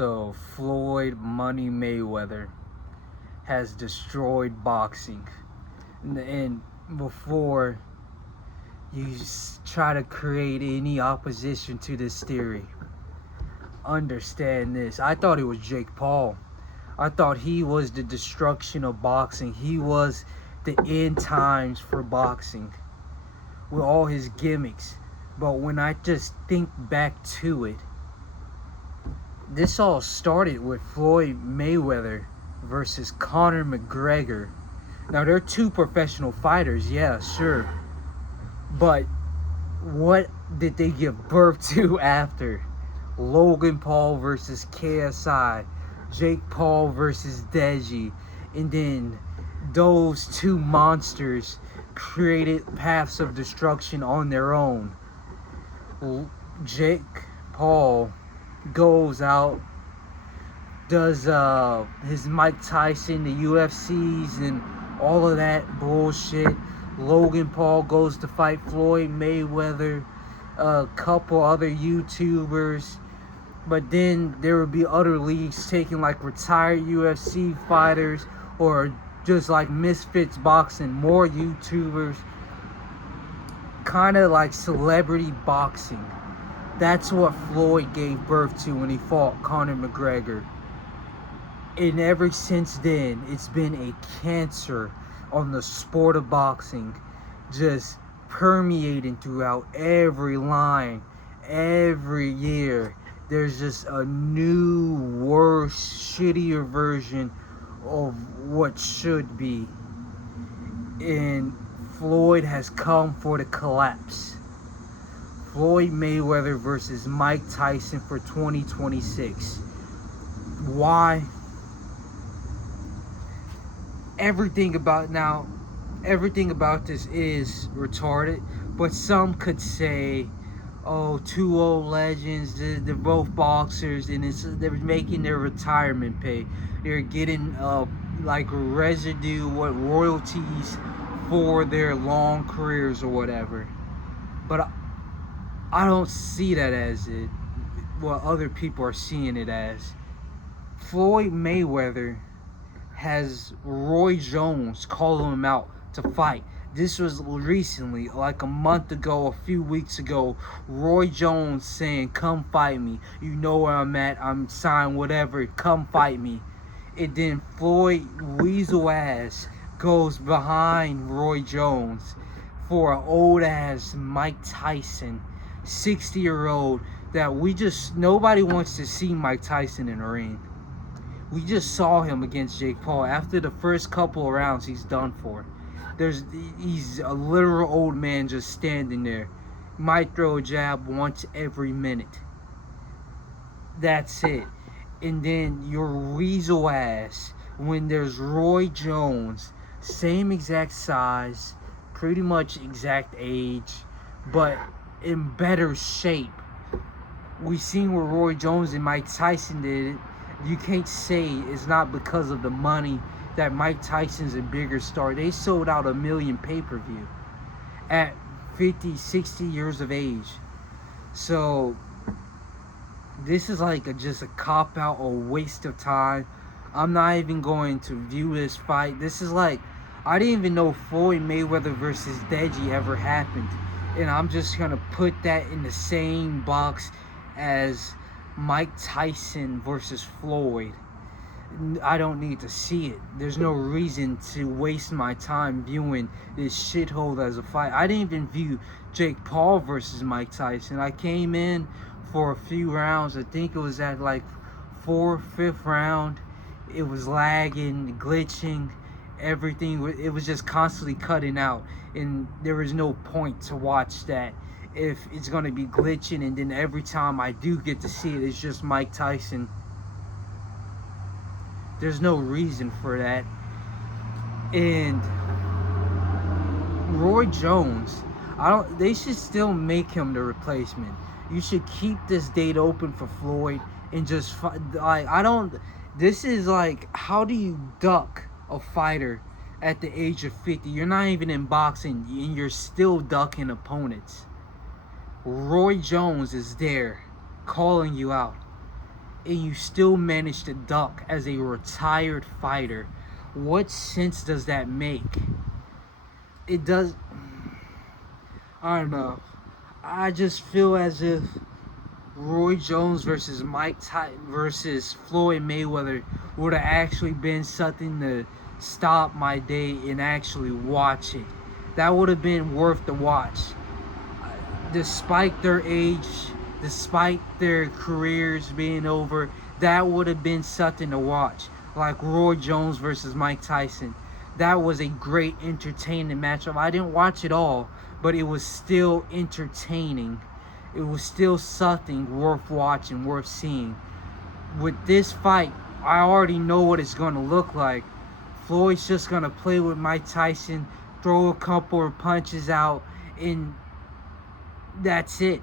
So Floyd Money Mayweather has destroyed boxing. And before you try to create any opposition to this theory, understand this. I thought it was Jake Paul. I thought he was the destruction of boxing. He was the end times for boxing with all his gimmicks. But when I just think back to it, this all started with Floyd Mayweather versus Conor McGregor. Now, they're two professional fighters, yeah, sure. But what did they give birth to after? Logan Paul versus KSI, Jake Paul versus Deji, and then those two monsters created paths of destruction on their own. Jake Paul goes out, does his Mike Tyson, the UFCs, and all of that bullshit. Logan Paul goes to fight Floyd Mayweather, a couple other YouTubers. But then there would be other leagues taking like retired UFC fighters or just like Misfits Boxing, more YouTubers. Kind of like celebrity boxing. That's what Floyd gave birth to when he fought Conor McGregor. And ever since then, it's been a cancer on the sport of boxing, just permeating throughout every line, every year. There's just a new, worse, shittier version of what should be. And Floyd has come for the collapse. Floyd Mayweather versus Mike Tyson for 2026. Why? Everything about this is retarded, but some could say, oh, two old legends, they're both boxers, and they're making their retirement pay. They're getting like residue, royalties for their long careers or whatever. But I don't see that as what other people are seeing it as. Floyd Mayweather has Roy Jones calling him out to fight. This was recently, like a month ago, a few weeks ago. Roy Jones saying, come fight me. You know where I'm at. I'm signed, whatever. Come fight me. And then Floyd weasel ass goes behind Roy Jones for an old ass Mike Tyson, 60-year-old that nobody wants to see Mike Tyson in the ring. We just saw him against Jake Paul. After the first couple of rounds, he's done for. He's a literal old man just standing there. Might throw a jab once every minute. That's it. And then your weasel ass, when there's Roy Jones, same exact size, pretty much exact age, but in better shape. We seen what Roy Jones and Mike Tyson did. You can't say it's not because of the money that Mike Tyson's a bigger star. They sold out 1 million pay-per-view at 50, 60 years of age. So this is like just a cop-out or waste of time. I'm not even going to view this fight. This is like, I didn't even know Floyd Mayweather versus Deji ever happened. And I'm just going to put that in the same box as Mike Tyson versus Floyd. I don't need to see it. There's no reason to waste my time viewing this shithole as a fight. I didn't even view Jake Paul versus Mike Tyson. I came in for a few rounds. I think it was at like 4th, 5th round. It was lagging, glitching, everything. It was just constantly cutting out, and there was no point to watch that if it's going to be glitching, and then every time I do get to see it, it's just Mike Tyson. There's no reason for that. And Roy Jones, they should still make him the replacement. You should keep this date open for Floyd and just this is like, how do you duck a fighter at the age of 50? You're not even in boxing and you're still ducking opponents. Roy Jones is there calling you out. and you still managed to duck as a retired fighter. What sense does that make? It does. I don't know. I just feel as if Roy Jones versus Mike Tyson versus Floyd Mayweather would have actually been something to stop my day and actually watch it. That would have been worth the watch. Despite their age, despite their careers being over, that would have been something to watch. Like Roy Jones versus Mike Tyson. That was a great entertaining matchup. I didn't watch it all, but it was still entertaining. It was still something worth watching, worth seeing. With this fight, I already know what it's going to look like. Floyd's just going to play with Mike Tyson, throw a couple of punches out, and that's it.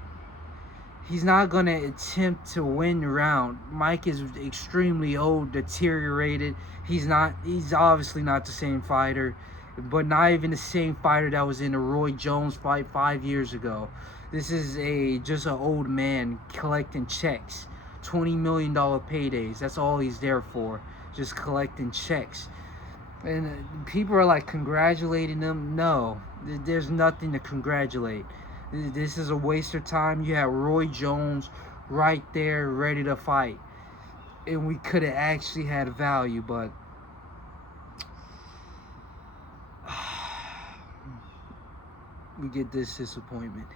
He's not going to attempt to win the round. Mike is extremely old, deteriorated. He's obviously not the same fighter, but not even the same fighter that was in the Roy Jones fight 5 years ago. This is just an old man collecting checks. $20 million paydays. That's all he's there for. Just collecting checks. And people are like congratulating him. No, there's nothing to congratulate. This is a waste of time. You have Roy Jones right there ready to fight. And we could have actually had value, but we get this disappointment.